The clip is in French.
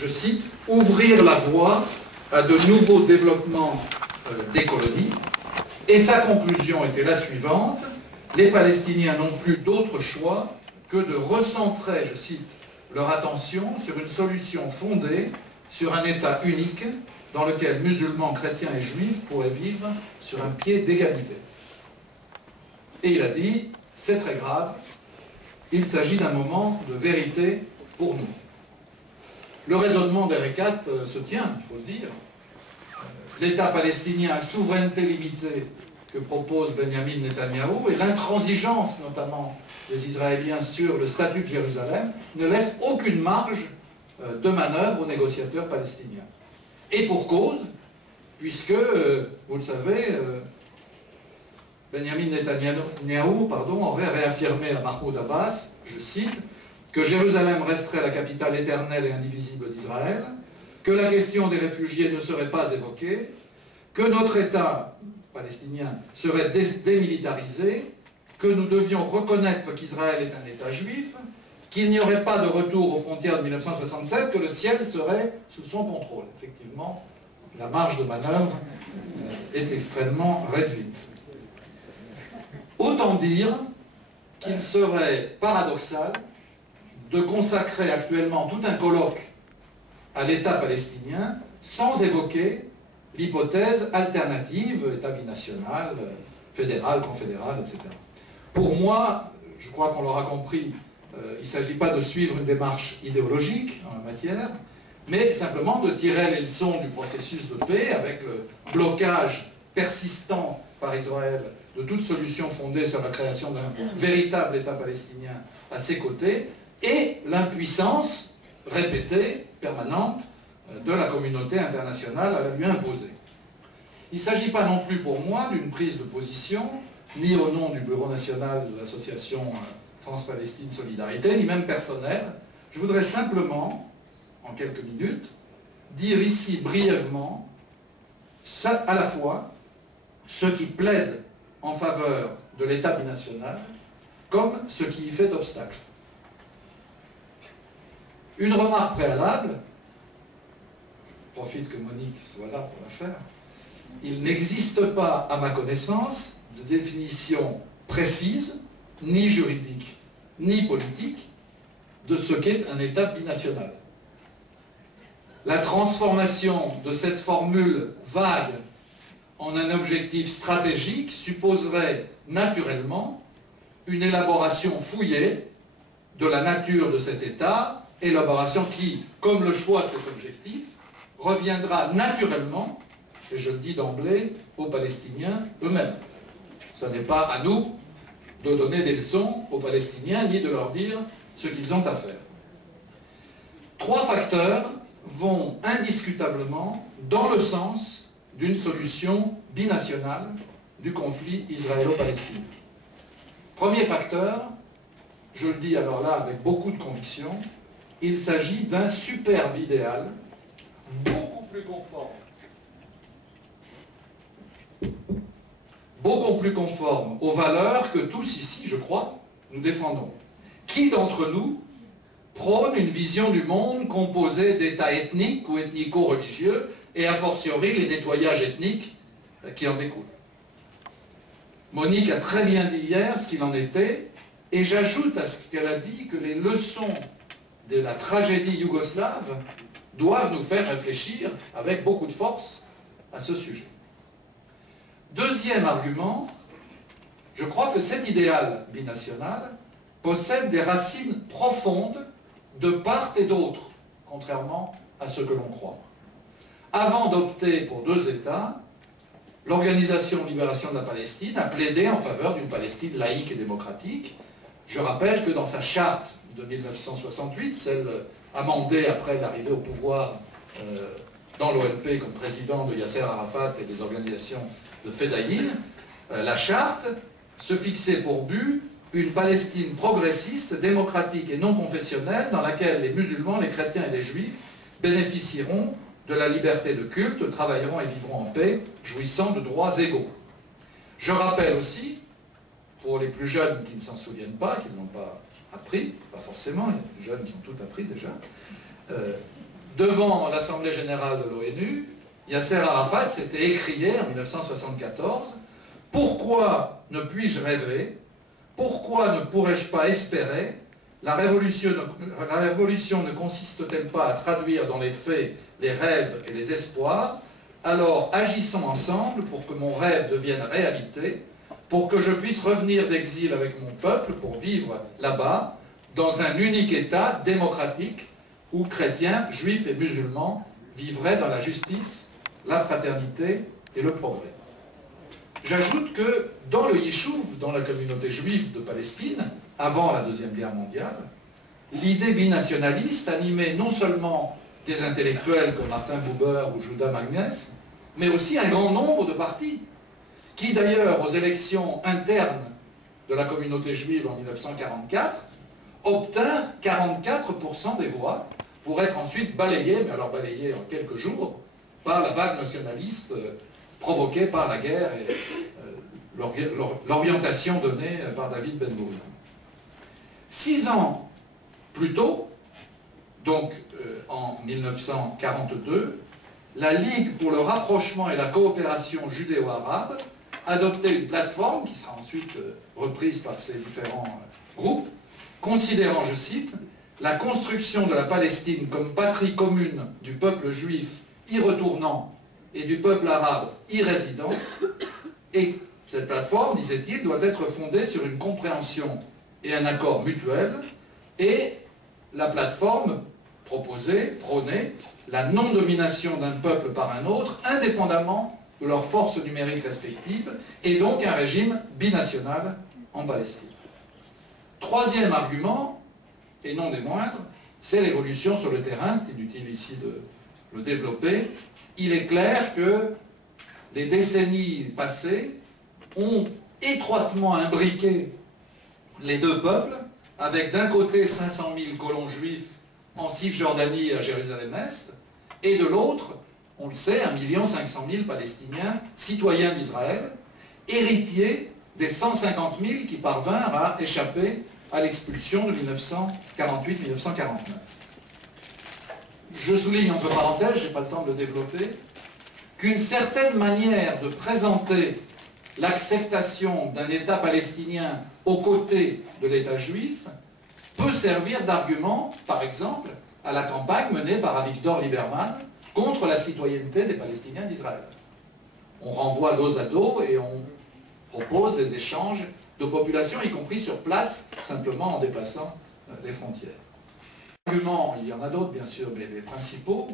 Je cite, « ouvrir la voie à de nouveaux développements des colonies ». Et sa conclusion était la suivante, « Les Palestiniens n'ont plus d'autre choix que de recentrer, je cite, leur attention sur une solution fondée sur un État unique dans lequel musulmans, chrétiens et juifs pourraient vivre sur un pied d'égalité. » Et il a dit, c'est très grave, il s'agit d'un moment de vérité pour nous. Le raisonnement d'Erekat se tient, il faut le dire. L'État palestinien à souveraineté limitée que propose Benjamin Netanyahou et l'intransigeance notamment des Israéliens sur le statut de Jérusalem ne laissent aucune marge de manœuvre aux négociateurs palestiniens. Et pour cause, puisque, vous le savez, Benjamin Netanyahou aurait réaffirmé à Mahmoud Abbas, je cite, que Jérusalem resterait la capitale éternelle et indivisible d'Israël, que la question des réfugiés ne serait pas évoquée, que notre État palestinien serait démilitarisé, que nous devions reconnaître qu'Israël est un État juif, qu'il n'y aurait pas de retour aux frontières de 1967, que le ciel serait sous son contrôle. Effectivement, la marge de manœuvre est extrêmement réduite. Autant dire qu'il serait paradoxal de consacrer actuellement tout un colloque à l'État palestinien sans évoquer l'hypothèse alternative, État binational, fédéral, confédéral, etc. Pour moi, je crois qu'on l'aura compris, il ne s'agit pas de suivre une démarche idéologique en la matière, mais simplement de tirer les leçons du processus de paix avec le blocage persistant par Israël de toute solution fondée sur la création d'un véritable État palestinien à ses côtés, et l'impuissance répétée, permanente, de la communauté internationale à la lui imposer. Il ne s'agit pas non plus pour moi d'une prise de position, ni au nom du Bureau national de l'association France-Palestine Solidarité, ni même personnelle. Je voudrais simplement, en quelques minutes, dire ici brièvement, à la fois, ce qui plaide en faveur de l'État binational, comme ce qui y fait obstacle. Une remarque préalable, je profite que Monique soit là pour la faire, il n'existe pas, à ma connaissance, de définition précise, ni juridique, ni politique, de ce qu'est un État binational. La transformation de cette formule vague en un objectif stratégique supposerait naturellement une élaboration fouillée de la nature de cet État, élaboration qui, comme le choix de cet objectif, reviendra naturellement, et je le dis d'emblée, aux Palestiniens eux-mêmes. Ce n'est pas à nous de donner des leçons aux Palestiniens, ni de leur dire ce qu'ils ont à faire. Trois facteurs vont indiscutablement dans le sens d'une solution binationale du conflit israélo-palestinien. Premier facteur, je le dis alors là avec beaucoup de conviction, il s'agit d'un superbe idéal, beaucoup plus conforme aux valeurs que tous ici, je crois, nous défendons. Qui d'entre nous prône une vision du monde composée d'États ethniques ou ethnico-religieux et a fortiori les nettoyages ethniques qui en découlent? Monique a très bien dit hier ce qu'il en était, et j'ajoute à ce qu'elle a dit que les leçons de la tragédie yougoslave doivent nous faire réfléchir avec beaucoup de force à ce sujet. Deuxième argument, je crois que cet idéal binational possède des racines profondes de part et d'autre, contrairement à ce que l'on croit. Avant d'opter pour deux États, l'Organisation de libération de la Palestine a plaidé en faveur d'une Palestine laïque et démocratique. Je rappelle que dans sa charte de 1968, celle amendée après l'arrivée au pouvoir dans l'OLP comme président de Yasser Arafat et des organisations de Fedaïn, la charte se fixait pour but une Palestine progressiste, démocratique et non confessionnelle dans laquelle les musulmans, les chrétiens et les juifs bénéficieront de la liberté de culte, travailleront et vivront en paix, jouissant de droits égaux. Je rappelle aussi, pour les plus jeunes qui ne s'en souviennent pas, qui n'ont pas appris, pas forcément, il y a des jeunes qui ont tout appris déjà, devant l'Assemblée générale de l'ONU, Yasser Arafat s'était écrié en 1974 « Pourquoi ne puis-je rêver? Pourquoi ne pourrais-je pas espérer? La révolution ne consiste-t-elle pas à traduire dans les faits les rêves et les espoirs? Alors agissons ensemble pour que mon rêve devienne réalité, pour que je puisse revenir d'exil avec mon peuple pour vivre là-bas, dans un unique État démocratique où chrétiens, juifs et musulmans vivraient dans la justice, la fraternité et le progrès. » J'ajoute que dans le Yishuv, dans la communauté juive de Palestine, avant la Deuxième Guerre mondiale, l'idée binationaliste animait non seulement des intellectuels comme Martin Buber ou Judah Magnes, mais aussi un grand nombre de partis, qui d'ailleurs aux élections internes de la communauté juive en 1944 obtinrent 44% des voix pour être ensuite balayés, mais alors balayés en quelques jours, par la vague nationaliste provoquée par la guerre et l'orientation donnée par David Ben-Gurion. 6 ans plus tôt, donc en 1942, la Ligue pour le rapprochement et la coopération judéo-arabe adoptait une plateforme qui sera ensuite reprise par ces différents groupes, considérant, je cite, la construction de la Palestine comme patrie commune du peuple juif y retournant et du peuple arabe y résidant, et cette plateforme, disait-il, doit être fondée sur une compréhension et un accord mutuel, et la plateforme proposée, prônait, la non-domination d'un peuple par un autre, indépendamment de leurs forces numériques respectives, et donc un régime binational en Palestine. Troisième argument, et non des moindres, c'est l'évolution sur le terrain, c'est inutile ici de le développer. Il est clair que les décennies passées ont étroitement imbriqué les deux peuples, avec d'un côté 500 000 colons juifs en Cisjordanie et à Jérusalem-Est, et de l'autre, on le sait, 1 500 000 Palestiniens, citoyens d'Israël, héritiers des 150 000 qui parvinrent à échapper à l'expulsion de 1948-1949. Je souligne entre parenthèses, je n'ai pas le temps de le développer, qu'une certaine manière de présenter l'acceptation d'un État palestinien aux côtés de l'État juif peut servir d'argument, par exemple, à la campagne menée par Avigdor Lieberman contre la citoyenneté des Palestiniens d'Israël. On renvoie dos à dos et on propose des échanges de population, y compris sur place, simplement en déplaçant les frontières. Arguments, il y en a d'autres bien sûr, mais les principaux,